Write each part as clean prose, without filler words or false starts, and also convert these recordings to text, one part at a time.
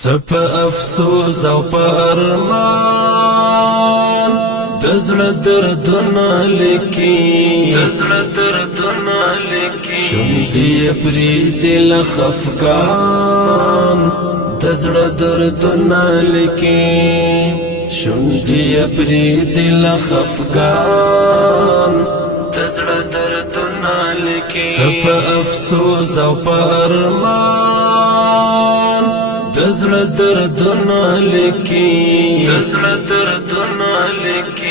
سپ افسوس او پرمان دزړه دردونه لیکي شونډې پرې دل خفقان دزړه دردونه لیکي شونډې پرې دل خفقان دزړه دردونه لیکي سپ افسوس او پرمان دزړه دردونه لیکي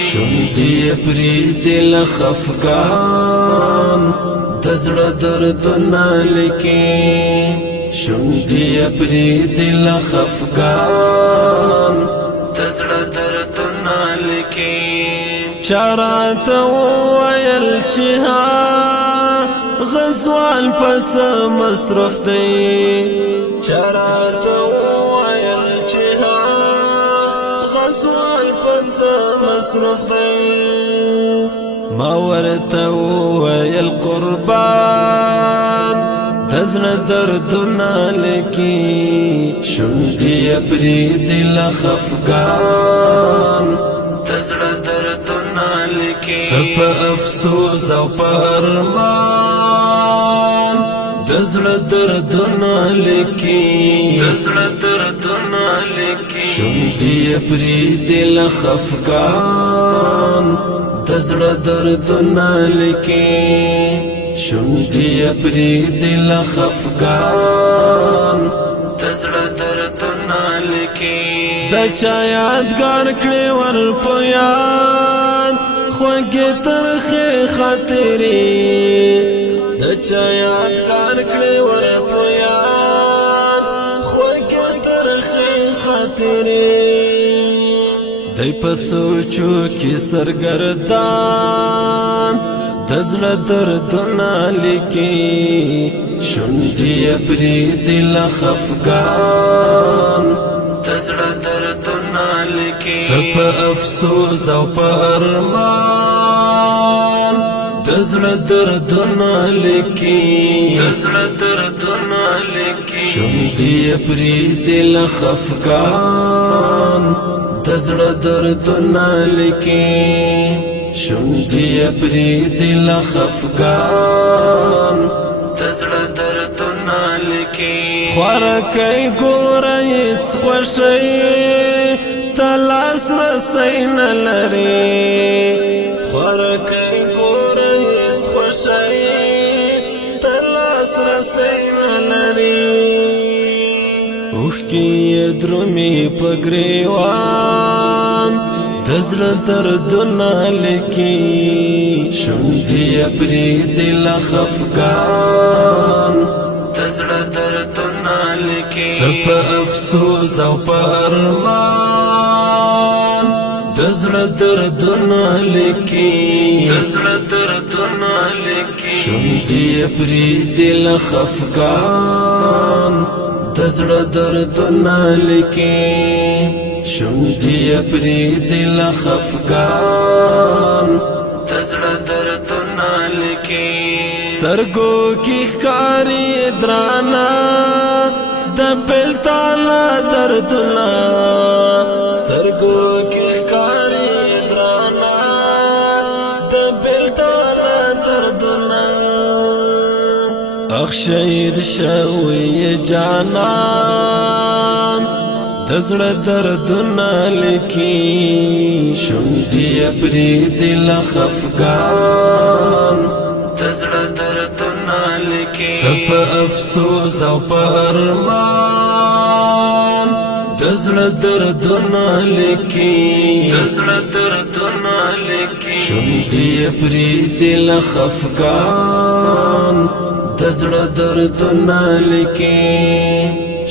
شونډې پرې دل خفقان دزړه دردونه لیکي شونډې پرې دل خفقان دزړه دردونه لیکي چاراته وویل چې ها غزوال پڅ مصرف دی چاراته وویل چې ها غزوال پڅ مصرف دی ما ورته وویل قربان دزړه دردونه لیکي شونډې پرې دل خفقان دزړه دردونه لیکي سپ افسوس او پرمان دزړه دردونه لیکي شونډې پرې دل خفقان دزړه دردونه لیکي شونډې پرې دل خفقان دزړه دردونه لیکي د چا یادګار کړې ور په یاد خوږې ترخې خاطرې د چا یادګار کړې ور په یاد خوږې ترخې خاطرې دی په سوچو کې سرګردان دزړه دردونه لیکي شونډې پرې دل خفقان دزړه دردونه لیکي سپ افسوس او پرمان دزړه دردونه لیکي شونډې پرې دل خفقان دزړه دردونه لیکي شونډې پرې دل خفقان دزړه دردونه لیکي خوارکۍ ګورئ خوښئ ته لاس رسۍ نه لري خوارکۍ ګورئ خوښئ ته لاس رسۍ نه لري اوښکې یې درومي په ګریوان دزړه دردونه لیکي شونډې پرې دل خفقان دزړه دردونه لیکي سپ افسوس او پرمان دزړه دردونه لیکي شونډې پرې دل خفقان دزړه دردونه لیکي شونډې پرې دل خفقان دزړه دردونه لیکي سترګو کې ښکاري درانه د بېلتانه دردونه سترګو کې ښکاري درانه د بېلتانه دردونه اخ شهید شوی جانان دزړه دردونه لیکي شونډې پرې دل خفقان دزړه دردونه لیکي سپ افسوس او پرمان دزړه دردونه لیکي شونډې پرې دل خفقان دزړه دردونه لیکي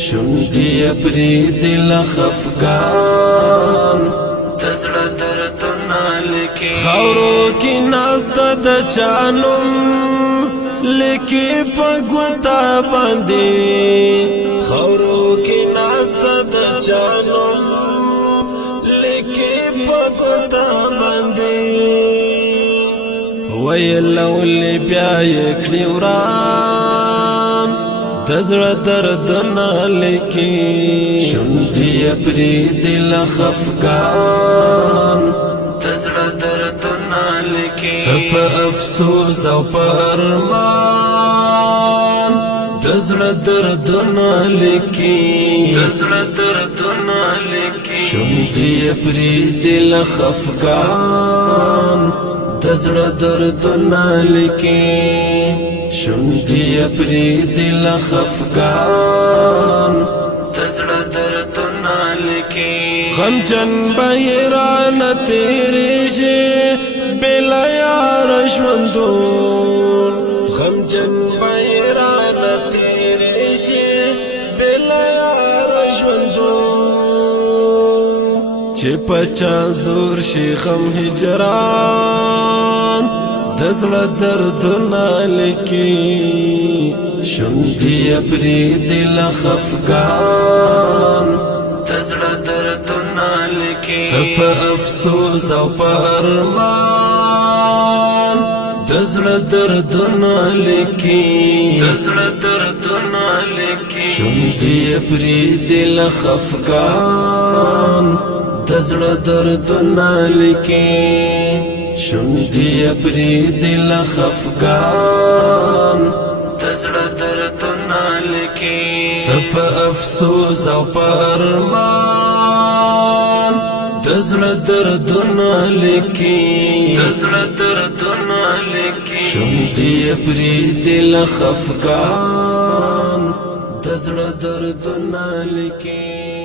شونډې پرې دل خفقان دزړه دردونه لیکي خاورو کې ناسته د چا نوم لیکي په ګوتا باندې خاورو کې ناسته د چا نوم لیکي په ګوتا باندې ویل ولې بیا یې کړي وران دزړه دردونه لیکي شونډې پرې دل خفګان د زړه دردونه لیکي څه په افسوس او په ارمان د زړه دردونه لیکي د زړه دردونه لیکي شونډې پرې دل خفګان د زړه دردونه لیکي شونډې پرې دل خفګان د زړه دردونه لیکي غمجن بهران تیرې شي بلا یار ژوندون غمجن بهران تیرې شي بلا یار ژوندون چې پچا زور شي غم هجران د زړه دردونه لیکي شونډې پرې دل خفګان د زړه دردونه لیکي څه په افسوس او په ارمان د زړه دردونه لیکي د زړه دردونه لیکي شونډې پرې دل خفګان د زړه دردونه لیکي شونډې پرې دل خفګان د زړه دردونه لیکي څه په افسوس او په ارمان د زړه دردونه لیکي د زړه دردونه لیکي شونډې پرې دل خفګان د زړه دردونه لیکي